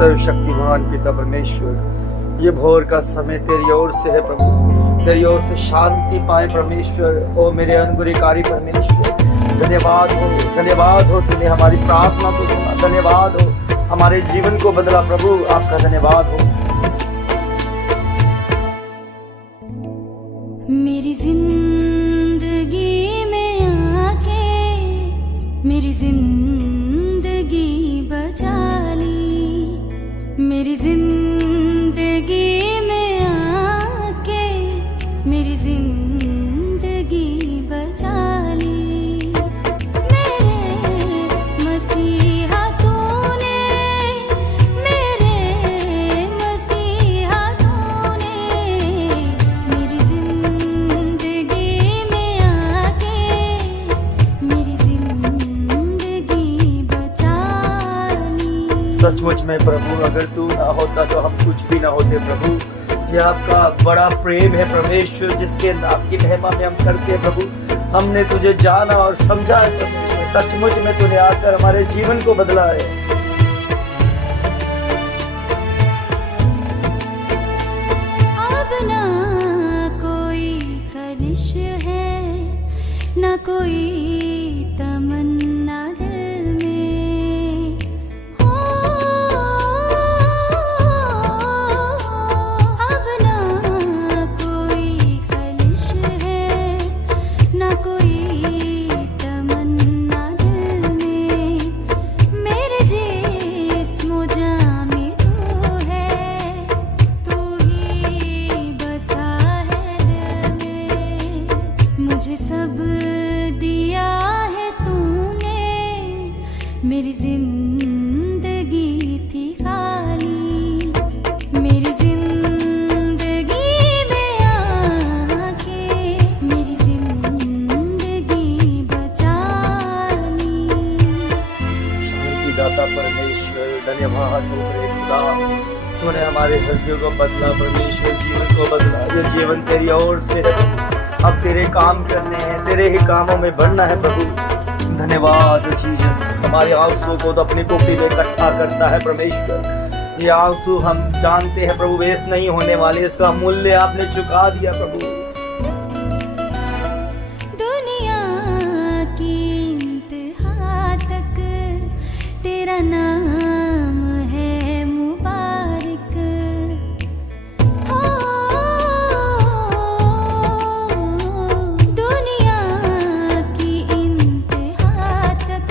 सर्वशक्तिमान पिता परमेश्वर, ये भोर का समय तेरी ओर से है प्रभु, तेरी ओर से शांति पाए परमेश्वर। ओ मेरे अनुग्रहकारी परमेश्वर, धन्यवाद हो, तूने हमारी प्रार्थना को सुना। धन्यवाद हो, हमारे जीवन को बदला प्रभु, आपका धन्यवाद हो। मेरी जिंदगी में आके मेरी जिंदगी बचा ली, मेरी जिंदगी में आके मेरी जिंदगी बचा ली। मेरे मसीहा तूने, मेरे मसीहा तूने मेरी जिंदगी में आके मेरी जिंदगी बचा ली। सचमुच में प्रभु, अगर तू ना होता तो हम कुछ भी ना होते प्रभु। ये आपका बड़ा प्रेम है परमेश्वर, जिसके आपकी महिमा में हम करते हैं प्रभु। हमने तुझे जाना और समझा है परमेश्वर, सचमुच में तूने आकर हमारे जीवन को बदला है। अब ना कोई ख्वाहिश है, ना कोई तमन्ना दिल में हो। अब ना कोई ख्वाहिश है, ना कोई तमन्ना दिल में। मेरे जिस्म जान में तू है, तू ही बसा है दिल में। मुझे सब दिया है तूने, मेरी जिंदगी थी खाली, मेरी जिंदगी में आके मेरी जिंदगी बचा ली। शांति दाता परमेश्वर, धन्यवाद हो मेरे खुदा, तूने हमारे हृदय को बदला परमेश्वर, जीवन को बदला। ये जीवन तेरी ओर से है, अब तेरे काम करने हैं, तेरे ही कामों में बढ़ना है प्रभु। धन्यवाद जीसस, हमारे आंसू को तो अपनी टोपी में इकट्ठा करता है परमेश्वर। ये आंसू हम जानते हैं प्रभु वेस्ट नहीं होने वाले, इसका मूल्य आपने चुका दिया प्रभु। दुनिया की इंतहा तक तेरा नाम है मुबारक हो। दुनिया की इंतहा तक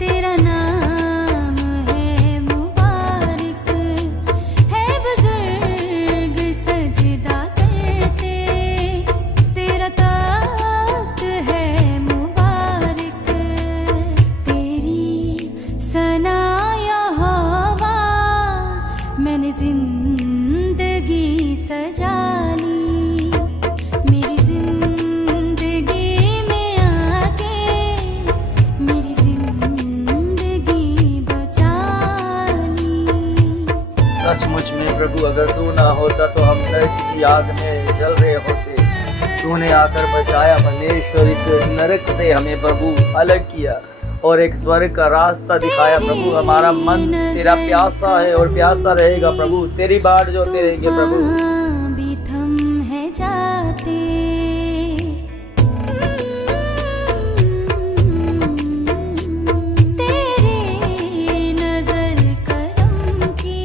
तेरा नाम है मुबारक है। बुजुर्ग सजदा करते, तेरा तख्त है मुबारक। तेरी सना यहोवा, मैंने जिंदगी सजा ली, मेरी जिंदगी में आके मेरी जिंदगी बचा ली। सचमुच में प्रभु, अगर तू ना होता तो हम नरक की आग में जल रहे होते। तूने आकर बचाया परमेश्वर, इस नरक से हमें प्रभु अलग किया और एक स्वर्ग का रास्ता दिखाया प्रभु। हमारा मन तेरा प्यासा है और प्यासा रहेगा प्रभु, तेरी बाट जोते रहेंगे प्रभु। भी थम है जाते, तेरे नजर करम की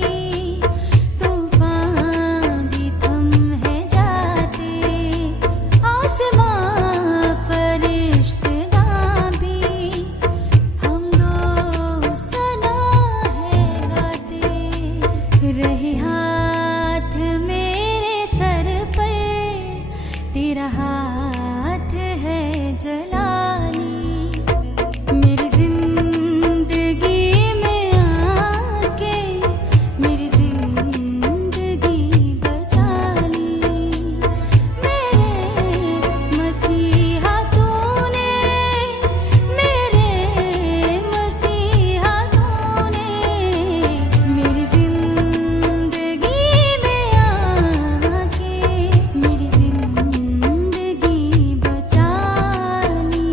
तूफान भी थम है जाते। आसमां फरिश्तेगां भी हम दो सना है गाते। रहे हाथ मेरे सर पर, तेरा हाथ है जलाली, मेरी जिंदगी में आके मेरी जिंदगी बचा ली। मेरे मसीहा तूने, मेरे मसीहा तूने मेरी जिंदगी में आके मेरी जिंदगी बचा ली।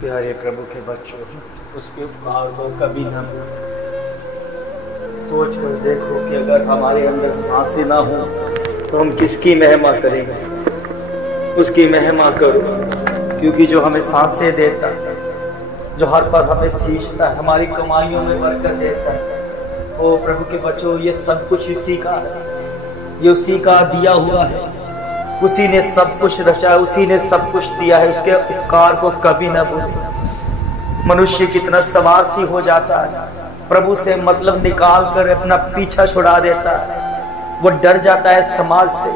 प्यारे प्रभु के बच्चों, उसके उपकार को कभी न भूलें। सोच कर देखो कि अगर हमारे अंदर सांसें ना हो तो हम किसकी महिमा करेंगे। उसकी महिमा करो, क्योंकि जो हमें सांसें देता है, जो हर पल हमें सींचता है, हमारी कमाइयों में बरकत देता है, ओ प्रभु के बच्चों, ये सब कुछ उसी का है, ये उसी का दिया हुआ है। उसी ने सब कुछ रचा, उसी ने सब कुछ दिया है। उसके उपकार को कभी न भूले। मनुष्य कितना स्वार्थी हो जाता है, प्रभु से मतलब निकाल कर अपना पीछा छुड़ा देता है। वो डर जाता है समाज से,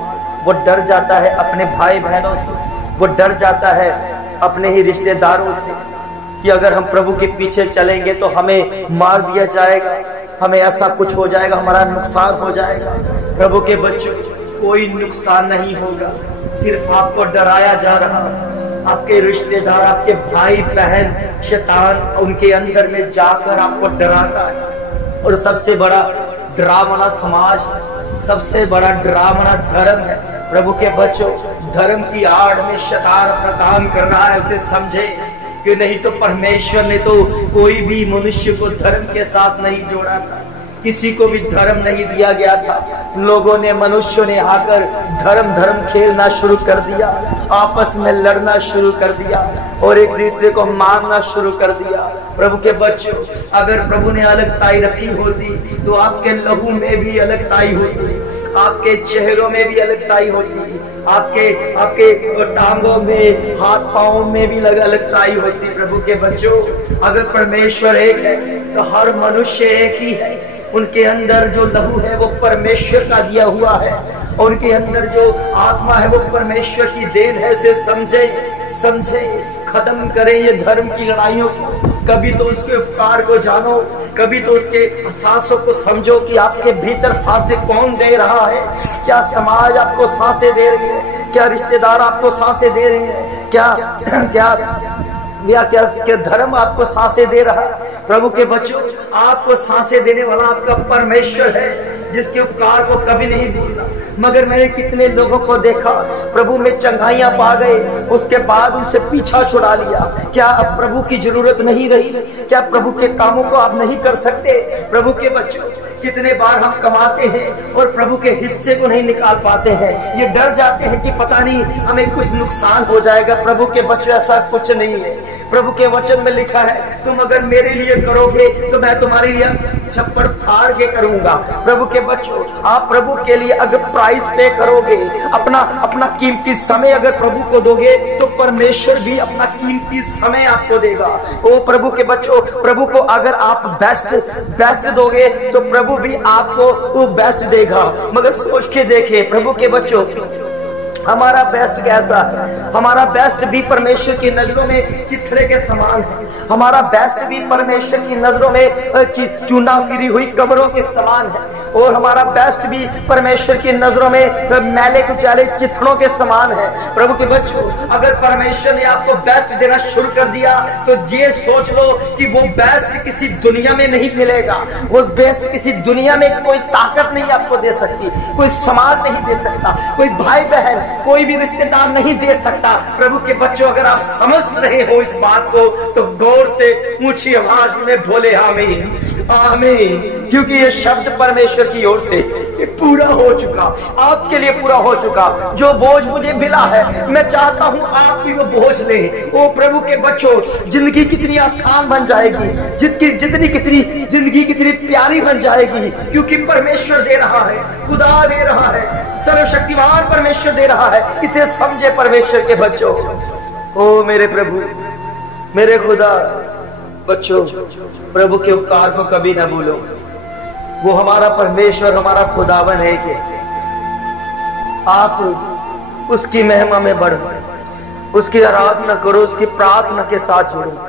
वो डर जाता है अपने भाई बहनों से, वो डर जाता है अपने ही रिश्तेदारों से कि अगर हम प्रभु के पीछे चलेंगे तो हमें मार दिया जाएगा, हमें ऐसा कुछ हो जाएगा, हमारा नुकसान हो जाएगा। प्रभु के बच्चों, कोई नुकसान नहीं होगा, सिर्फ आपको डराया जा रहा है। आपके रिश्तेदार, आपके भाई बहन, शैतान उनके अंदर में जाकर आपको डराता है। और सबसे बड़ा डरावना समाज, सबसे बड़ा डरावना धर्म है। प्रभु के बच्चों, धर्म की आड़ में शैतान अपना काम कर रहा है, उसे समझे कि नहीं तो परमेश्वर ने तो कोई भी मनुष्य को धर्म के साथ नहीं जोड़ा था, किसी को भी धर्म नहीं दिया गया था। लोगों ने, मनुष्यों ने आकर धर्म खेलना शुरू कर दिया, आपस में लड़ना शुरू कर दिया और एक दूसरे को मारना शुरू कर दिया। प्रभु के बच्चों, अगर प्रभु ने अलगताई रखी होती तो आपके लहू में भी अलगताई होती, आपके चेहरों में भी अलगताई होती, आपके टांगों में, हाथ पांव में भी अलगताई होती। प्रभु के बच्चों, अगर परमेश्वर एक है तो हर मनुष्य एक ही है। उनके अंदर जो लहू है वो परमेश्वर का दिया हुआ है, और उनके अंदर जो आत्मा है वो परमेश्वर की देन है। उसे समझे, खत्म करें ये धर्म की लड़ाइयों को। कभी तो उसके उपकार को जानो, कभी तो उसके सांसों को समझो कि आपके भीतर सांसें कौन दे रहा है। क्या समाज आपको सांसें दे रही है? क्या रिश्तेदार आपको सांसें दे रहे हैं? क्या धर्म आपको सांसें दे रहा है? प्रभु के बच्चों, आपको सांसें देने वाला आपका परमेश्वर है, जिसके उपकार को कभी नहीं भूलना। मगर मैंने कितने लोगों को देखा, प्रभु में चंगाइयां पा गए, उसके बाद उनसे पीछा छुड़ा लिया। क्या अब प्रभु की जरूरत नहीं रही? क्या प्रभु के कामों को आप नहीं कर सकते? प्रभु के बच्चों, कितने बार हम कमाते हैं और प्रभु के हिस्से को नहीं निकाल पाते हैं। ये डर जाते हैं कि पता नहीं हमें कुछ नुकसान हो जाएगा। प्रभु के बच्चों, ऐसा कुछ नहीं है। प्रभु के वचन में लिखा है, तुम अगर मेरे लिए करोगे तो मैं तुम्हारे लिए छप्पड़ फाड़ के करूंगा। प्रभु के बच्चों, आप प्रभु के लिए अगर प्राइस पे करोगे, अपना कीमती समय अगर प्रभु को दोगे तो परमेश्वर भी अपना कीमती समय आपको देगा। ओ प्रभु के बच्चों, प्रभु को अगर आप बेस्ट दोगे तो प्रभु भी आपको वो बेस्ट देगा। मगर सोच के देखे प्रभु के बच्चों, हमारा बेस्ट कैसा है? हमारा बेस्ट भी परमेश्वर की नजरों में चित्रे के समान है। हमारा बेस्ट भी परमेश्वर की नजरों में चूना फिरी हुई कब्रों के समान है। और हमारा बेस्ट भी परमेश्वर की नजरों में मैले कुचाले चित्रों के समान है। प्रभु के बच्चों, अगर परमेश्वर ने आपको बेस्ट देना शुरू कर दिया तो ये सोच लो कि वो बेस्ट किसी दुनिया में नहीं मिलेगा। वो बेस्ट किसी दुनिया में कोई ताकत नहीं आपको दे सकती, कोई समाज नहीं दे सकता, कोई भाई बहन, कोई भी रिश्तेदार नहीं दे सकता। प्रभु के बच्चों, अगर आप समझ रहे हो इस बात को तो गौर से ऊंची आवाज में बोले आमीन, आमीन। क्योंकि ये शब्द परमेश्वर की ओर से पूरा हो चुका, आपके लिए पूरा हो चुका। जो बोझ मुझे मिला है, मैं चाहता हूं आप भी वो बोझ लें। ओ प्रभु के बच्चों, जिंदगी कितनी आसान बन जाएगी, जिंदगी कितनी प्यारी बन जाएगी, क्योंकि परमेश्वर दे रहा है, खुदा दे रहा है, सर्वशक्तिमान परमेश्वर दे रहा है। इसे समझे परमेश्वर के बच्चों। ओ मेरे प्रभु, मेरे खुदा, बच्चों, प्रभु के उपकार को कभी ना भूलो। वो हमारा परमेश्वर, हमारा खुदावन है कि आप उसकी महिमा में बढ़ो, उसकी आराधना करो, उसकी प्रार्थना के साथ जुड़ो।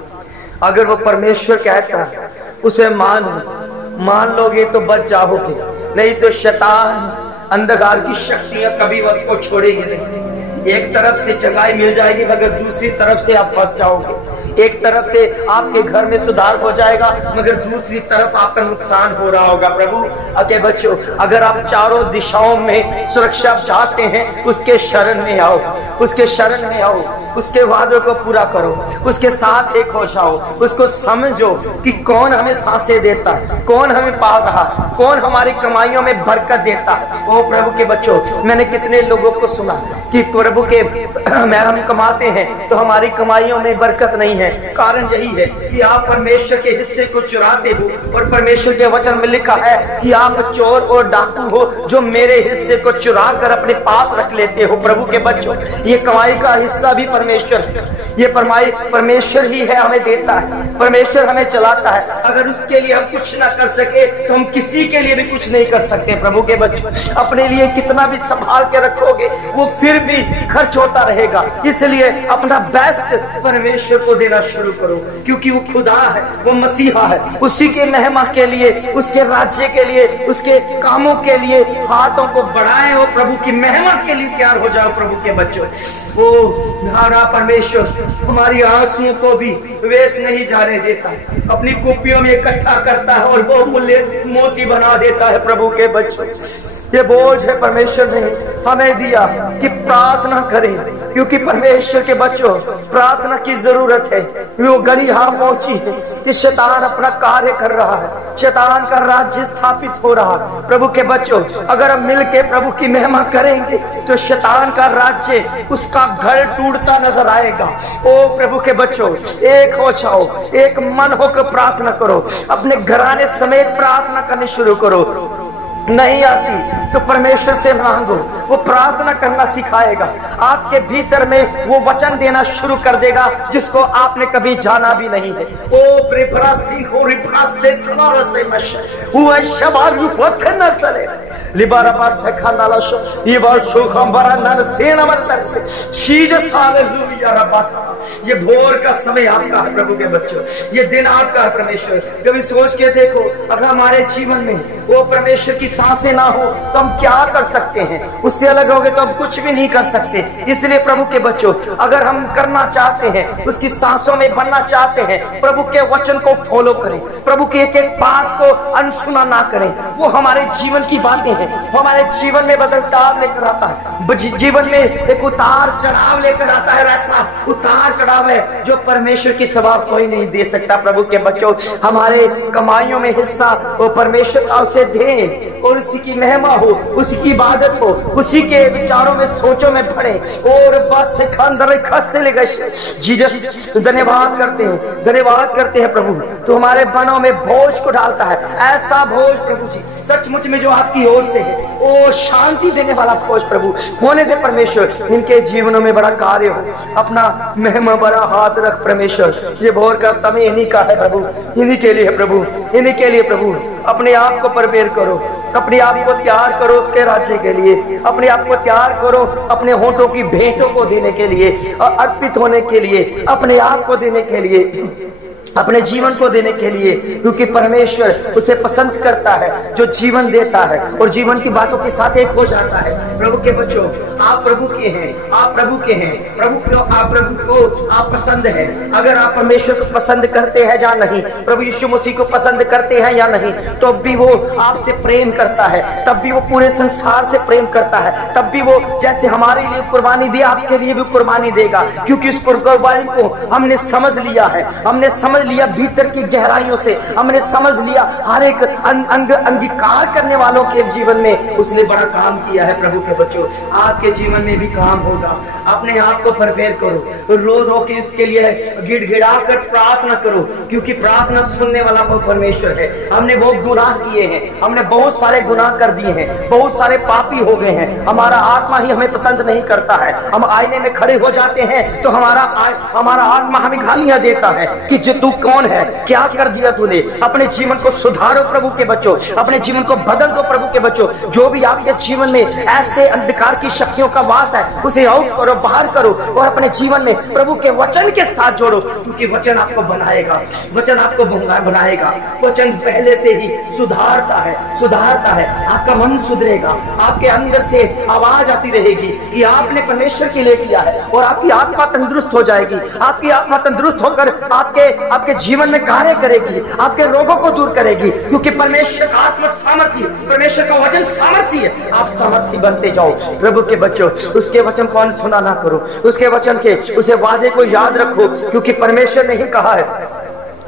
अगर वो परमेश्वर कहता है, उसे मान लोगे तो बच जाओगे, नहीं तो शैतान, अंधकार की शक्तियां कभी वक्त को छोड़ेगी नहीं। एक तरफ से चंगाई मिल जाएगी मगर दूसरी तरफ से आप फंस जाओगे। एक तरफ से आपके घर में सुधार हो जाएगा मगर दूसरी तरफ आपका नुकसान हो रहा होगा। प्रभु के बच्चों, अगर आप चारों दिशाओं में सुरक्षा चाहते हैं, उसके शरण में आओ, उसके शरण में आओ, उसके वादों को पूरा करो, उसके साथ एक हो जाओ, उसको समझो कि कौन हमें सांसें देता है, कौन हमें पाल रहा, कौन हमारी कमाइयों में बरकत देता है। ओ प्रभु के बच्चों, मैंने कितने लोगों को सुना कि प्रभु के में हम कमाते हैं तो हमारी कमाइयों में बरकत नहीं है। कारण यही है कि आप परमेश्वर के हिस्से को चुराते हो, और परमेश्वर के वचन में लिखा है कि आप चोर और डाकू हो जो मेरे हिस्से को चुरा कर अपने पास रख लेते हो। प्रभु के बच्चों, ये कमाई का हिस्सा भी परमेश्वर है, ये परमेश्वर ही है, हमें देता है, परमेश्वर हमें चलाता है। अगर उसके लिए हम कुछ ना कर सके तो हम किसी के लिए भी कुछ नहीं कर सकते। प्रभु के बच्चों, अपने लिए कितना भी संभाल के रखोगे वो फिर भी खर्च होता रहेगा। इसलिए अपना बेस्ट परमेश्वर को देना शुरू करो, क्योंकि वो खुदा है, वो मसीहा है। उसी के महिमा के लिए, उसके राज्य के लिए, उसके कामों के लिए हाथों को बढ़ाएं और प्रभु की महिमा के लिए तैयार हो जाओ। प्रभु के बच्चों, वो हमारा परमेश्वर हमारी आंसुओं को भी वेस्ट नहीं जाने देता, अपनी कुप्पियों में इकट्ठा करता है और वो मूल्य मोती बना देता है। प्रभु के बच्चों, ये बोझ है परमेश्वर ने हमें दिया कि प्रार्थना करें, क्योंकि परमेश्वर के बच्चों प्रार्थना की जरूरत है। वो घड़ी यहाँ पहुंची है कि शैतान अपना कार्य कर रहा है, शैतान का राज्य स्थापित हो रहा है। प्रभु के बच्चों, अगर हम मिलके प्रभु की महिमा करेंगे तो शैतान का राज्य, उसका घर टूटता नजर आएगा। ओ प्रभु के बच्चों, एक हो जाओ, एक मन होकर प्रार्थना करो, अपने घराने समेत प्रार्थना करनी शुरू करो। नहीं आती तो परमेश्वर से मांगो, वो प्रार्थना करना सिखाएगा, आपके भीतर में वो वचन देना शुरू कर देगा जिसको आपने कभी जाना भी नहीं है। ओ प्रेपरासी हो रिप्रासे तनार से मश हुआ शबार रूपथ न चले लिबारा पास खाना शो ये बार शो खंबरा नन सेना मत से चीज साले लुबिया रबास। ये भोर का समय आपका है प्रभु के बच्चों, ये दिन आपका है परमेश्वर। कभी सोच के देखो, अगर हमारे जीवन में वो परमेश्वर की सांसें ना हो तो हम क्या कर सकते हैं? उससे अलग हो गए तो हम कुछ भी नहीं कर सकते। इसलिए प्रभु के बच्चों, अगर हम करना चाहते हैं, उसकी सांसों में बनना चाहते हैं, प्रभु के वचन को फॉलो करें, प्रभु के एक एक बात को अनसुना ना करें। वो हमारे जीवन की बातें हैं, हमारे जीवन में बदलाव लेकर आता है, जीवन में एक उतार चढ़ाव लेकर आता है। ऐसा उतार चढ़ाव है जो परमेश्वर की सभा कोई नहीं दे सकता। प्रभु के बच्चों, हमारे कमाइयों में हिस्सा वो परमेश्वर का उसे दे और उसी की महिमा हो, उसी की इबादत हो, उसी के विचारों में, सोचों में पड़े। और बस खंदर खस्से ले गए जीसस, धन्यवाद करते हैं, धन्यवाद करते हैं प्रभु। तो हमारे बनों में बोझ को डालता है, ऐसा बोझ प्रभु जी सचमुच में जो आपकी ओर से है, ओ शांति देने वाला बोझ प्रभु होने दे परमेश्वर। इनके जीवनों में बड़ा कार्य हो, अपना महिमा बड़ा हाथ रख परमेश्वर। ये भोर का समय इन्हीं का है प्रभु, इन्हीं के लिए है प्रभु, इन्हीं के लिए प्रभु। अपने आप को प्रिपेयर करो, अपने आप को तैयार करो उसके राज्य के लिए, अपने आप को तैयार करो अपने होठों की भेंटों को देने के लिए, अर्पित होने के लिए, अपने आप को देने के लिए, अपने जीवन को देने के लिए, क्योंकि परमेश्वर उसे पसंद करता है जो जीवन देता है और जीवन की बातों के साथ एक हो जाता है। प्रभु के बच्चों, आप प्रभु के हैं, आप प्रभु के हैं, प्रभु को आप पसंद है। अगर आप परमेश्वर को पसंद करते हैं या नहीं, प्रभु यीशु मसीह को पसंद करते हैं या नहीं, तो भी वो आपसे प्रेम करता है, तब भी वो पूरे संसार से प्रेम करता है, तब भी वो जैसे हमारे लिए कुर्बानी दी, आपके लिए भी कुर्बानी देगा। क्योंकि उस कुर्बानी को हमने समझ लिया है, हमने समझ लिया भीतर की गहराइयों से, हमने समझ लिया हर एक अंगीकार करने वालों के जीवन में उसने बड़ा काम किया है। प्रभु के बच्चों, आपके जीवन में भी काम होगा। अपने आप को प्रिपेयर करो, रो रो के इसके लिए गिड़गिड़ा कर प्रार्थना करो, क्योंकि प्रार्थना सुनने वाला वो परमेश्वर है। हमने बहुत गुनाह किए हैं, हमने बहुत सारे गुनाह कर दिए हैं, बहुत सारे पापी हो गए हैं, हमारा आत्मा ही हमें पसंद नहीं करता है। हम आईने में खड़े हो जाते हैं तो हमारा आत्मा हमें गालियां देता है कि जो तू कौन है, क्या कर दिया तूने। अपने जीवन को सुधारो प्रभु के बच्चों, अपने जीवन को बदल दो प्रभु के बच्चों। जो भी आपके जीवन में ऐसे अंधकार की शक्तियों का वास है, उसे आउट करो, बाहर करो और अपने जीवन में प्रभु के वचन के साथ जोड़ो, क्योंकि वचन आपको बनाएगा, वचन आपको बनाएगा। वचन पहले से ही सुधारता है, सुधारता है। आपका मन सुधरेगा, आपके अंदर से आवाज आती रहेगी कि आपने परमेश्वर के लिए किया है, और आपकी आत्मा तंदुरुस्त हो जाएगी। आपकी आत्मा तंदुरुस्त होकर आपके आपके जीवन में कार्य करेगी, आपके रोगों को दूर करेगी, क्योंकि परमेश्वर का आत्मा सामर्थ्य, परमेश्वर का वचन सामर्थ्य है। आप सामर्थ्य बनते जाओ प्रभु के बच्चों। उसके वचन को अनसुना ना करो, उसके वचन के उसे वादे को याद रखो, क्योंकि परमेश्वर ने ही कहा है,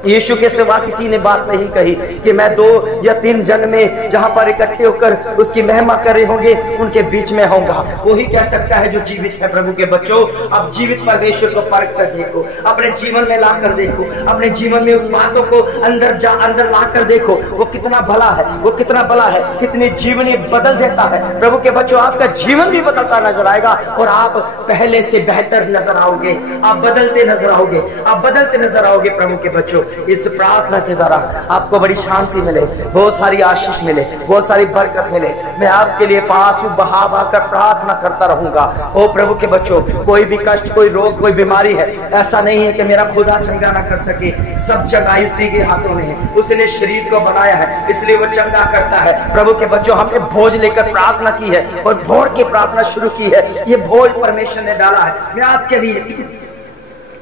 यीशु के सिवा किसी ने बात नहीं कही कि मैं 2 या 3 जन में जहां पर इकट्ठे होकर उसकी महिमा कर रहे होंगे उनके बीच में होऊंगा। वही कह सकता है जो जीवित है प्रभु के बच्चों। अब जीवित परमेश्वर को परख कर देखो, अपने जीवन में ला कर देखो, अपने जीवन में उस बातों को अंदर ला कर देखो। वो कितना भला है, वो कितना भला है, कितनी जीवनी बदल देता है प्रभु के बच्चों। आपका जीवन भी बदलता नजर आएगा और आप पहले से बेहतर नजर आओगे, आप बदलते नजर आओगे, आप बदलते नजर आओगे प्रभु के बच्चों। इस प्रार्थना के द्वारा आपको बड़ी शांति मिले, बहुत सारी आशीष मिले, बहुत सारी बरकत मिले। मैं आपके लिए आंसू बहा कर प्रार्थना करता रहूंगा। ओ प्रभु के बच्चों, कोई भी कष्ट, कोई रोग, कोई बीमारी है, ऐसा नहीं है कि मेरा खुदा चंगा ना कर सके। सब चंगाई उसी के हाथों में है, उसने शरीर को बनाया है, इसलिए वो चंगा करता है। प्रभु के बच्चों, हमने भोज लेकर प्रार्थना की है और भोर की प्रार्थना शुरू की है। ये भोज परमेश्वर ने डाला है। मैं आपके लिए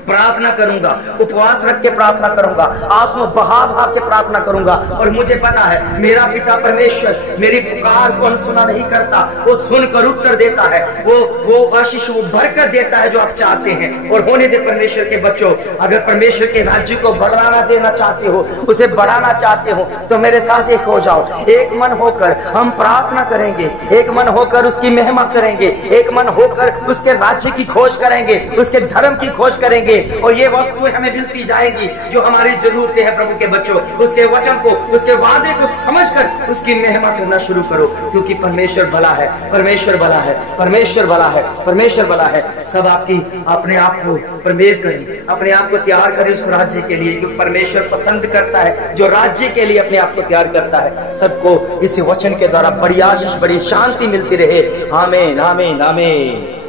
प्रार्थना करूंगा, उपवास रख के प्रार्थना करूंगा, आंसू बहा के प्रार्थना करूंगा। और मुझे पता है मेरा पिता परमेश्वर मेरी पुकार को अनसुना नहीं करता, वो सुनकर उत्तर देता है, वो आशीष वो भरकर देता है जो आप चाहते हैं। और होने दे परमेश्वर के बच्चों, अगर परमेश्वर के राज्य को बढ़ाना देना चाहते हो, उसे बढ़ाना चाहते हो, तो मेरे साथ एक हो जाओ। एक मन होकर हम प्रार्थना करेंगे, एक मन होकर उसकी महिमा करेंगे, एक मन होकर उसके राज्य की खोज करेंगे, उसके धर्म की खोज करेंगे। और ये वस्तुएं हमें मिलती जाएगी जो हमारी जरूरतें हैं प्रभु के बच्चों। उसके वचन को, उसके वादे को समझकर उसकी महिमा करना शुरू करो, क्योंकि परमेश्वर भला है, परमेश्वर भला है, परमेश्वर भला है, परमेश्वर भला है। सब आपकी अपने आप को प्रेरित करें, अपने आप को तैयार करें उस राज्य के लिए, क्योंकि परमेश्वर पसंद करता है जो राज्य के लिए अपने आप को तैयार करता है। सबको इस वचन के द्वारा बड़ी आशीष, बड़ी शांति मिलती रहे। आमीन, आमीन, आमीन।